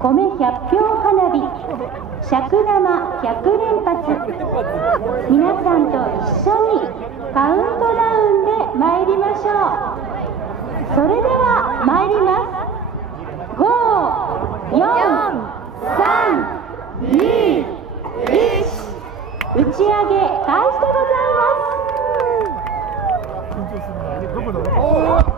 米100票花火、尺玉100連発、皆さんと一緒にカウントダウンで参りましょう。それでは参ります。5、4、3、2、1、打ち上げ開始でございます。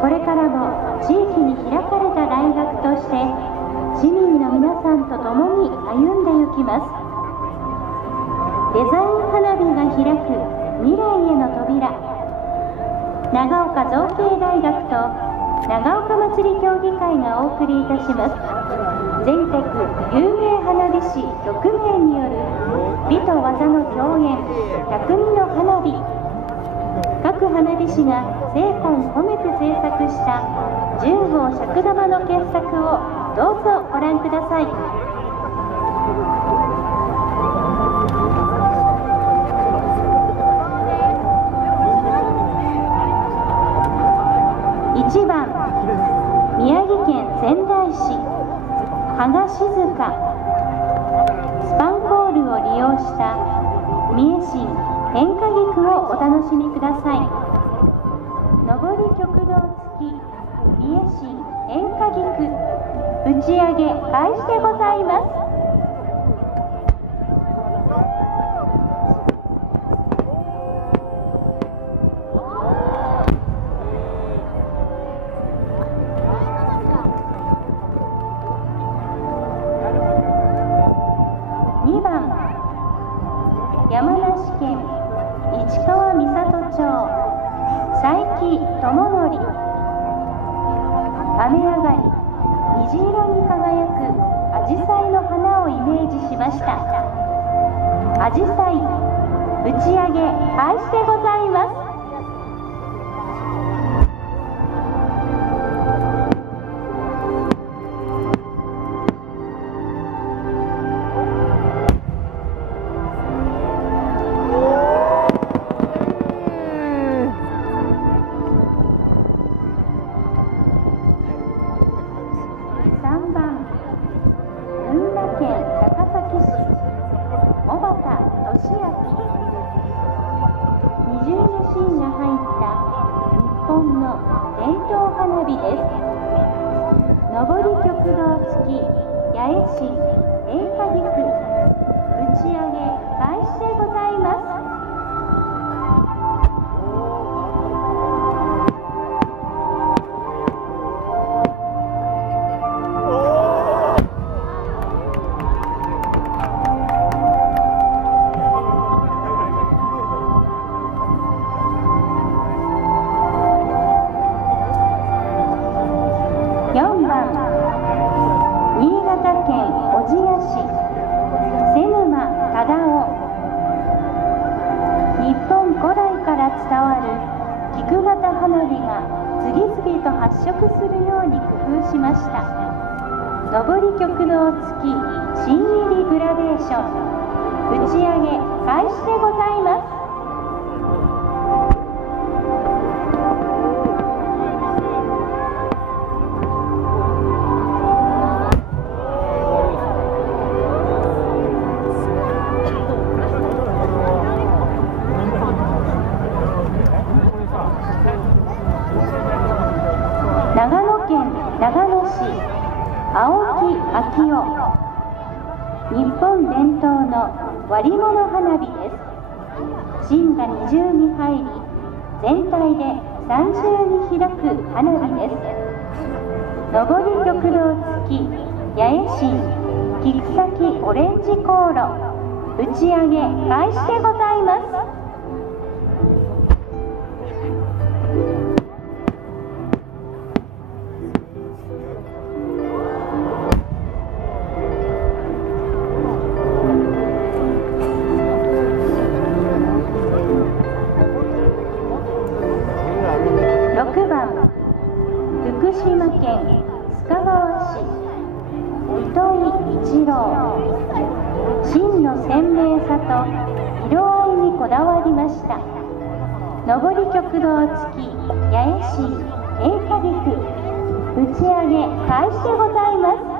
これからも地域に開かれた大学として市民の皆さんと共に歩んで行きます。デザイン花火が開く未来への扉、長岡造形大学と長岡まつり協議会がお送りいたします。全国有名花火師6名による美と技の競演、匠の花火。各花火師が精魂込めて制作した10号尺玉の傑作をどうぞご覧ください。1番、宮城県仙台市加賀静香、スパンコールを利用した三重新変化菊をお楽しみください。上り極道付き三重新変化菊、打ち上げ開始でございます。2番、山梨県市川三郷町佐伯智則、雨上がり虹色に輝くアジサイの花をイメージしました。アジサイ打ち上げ開始でございます。3番、群馬県高崎市小畑俊明、二重の芯が入った日本の伝統花火です。上り極道付き八重新変化菊、打ち上げ開始でございます。4番、新潟県小千谷市瀬沼忠雄、日本古来から伝わる菊型花火が次々と発色するように工夫しました。上り極道付き新入りグラデーション、打ち上げ開始でございます。本伝統の割り物花火です。芯が二重に入り、全体で三重に開く花火です。上り極道付き八重芯菊先オレンジ航路打ち上げ開始でございます。6番福島県須賀川市糸井一郎、芯の鮮明さと色合いにこだわりました。上り極道付き八重芯栄華菊打ち上げ開始でございます。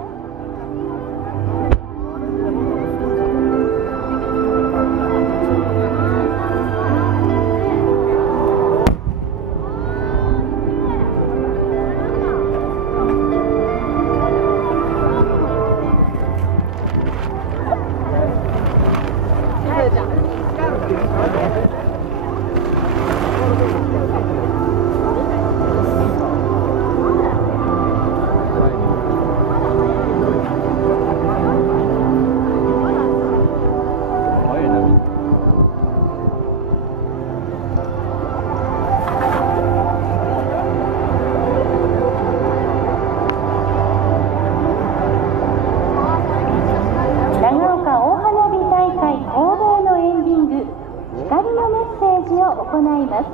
行います。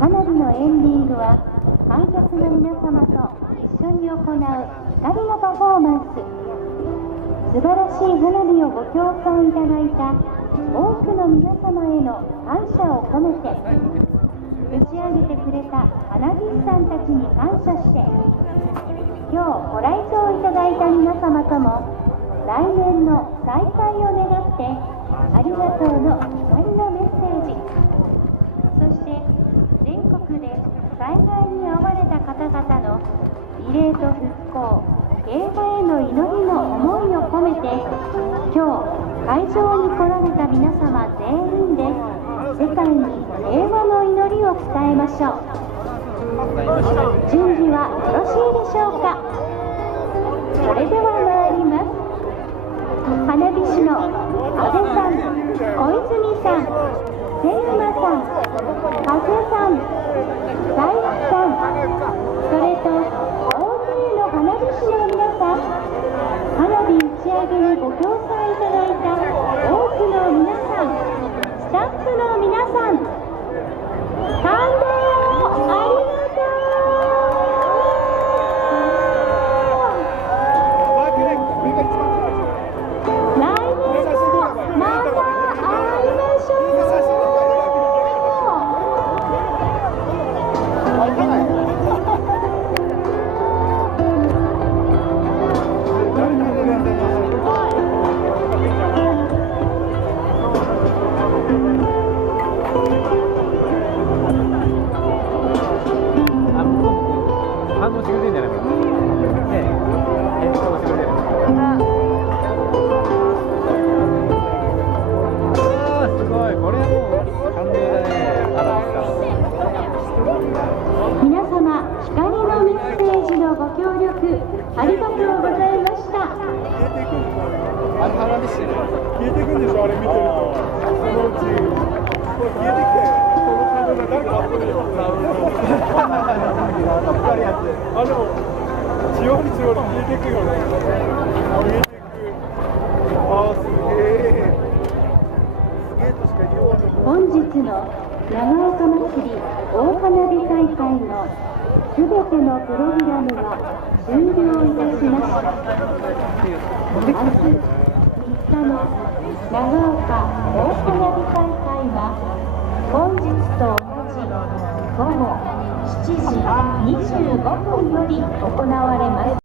花火のエンディングは観客の皆様と一緒に行う光のパフォーマンス。素晴らしい花火をご協賛いただいた多くの皆様への感謝を込めて、打ち上げてくれた花火師さんたちに感謝して、今日ご来場いただいた皆様とも来年の再会を願ってありがとうの光のメッセージ、そして全国で災害に遭われた方々の慰霊と復興、平和への祈りの思いを込めて、今日会場に来られた皆様全員で世界に平和の祈りを伝えましょう。準備はよろしいでしょうか。それでは参ります。花火師の阿部さん、小泉さん、瀬沼さん、加瀬さん、大地さん、それと大勢の花火師の皆さん、花火打ち上げにご協賛いただいた多くの皆さん、スタッフの皆さん、感動をありがとう。皆様、光のメッセージのご協力ありがとうございました。消えてくんでしょ、あれ見てると。そのうちこれ消えてきて、この感動が誰か遊んでるよ。あ、でもじわりじわり消えてくよね。消えてく。あ、すげえ。すげえとしか言わない。本日の長岡祭り大花火大会のすべてのプログラムが終了いたしました。明日3日の長岡大花火大会は本日と同じ午後7時25分より行われます。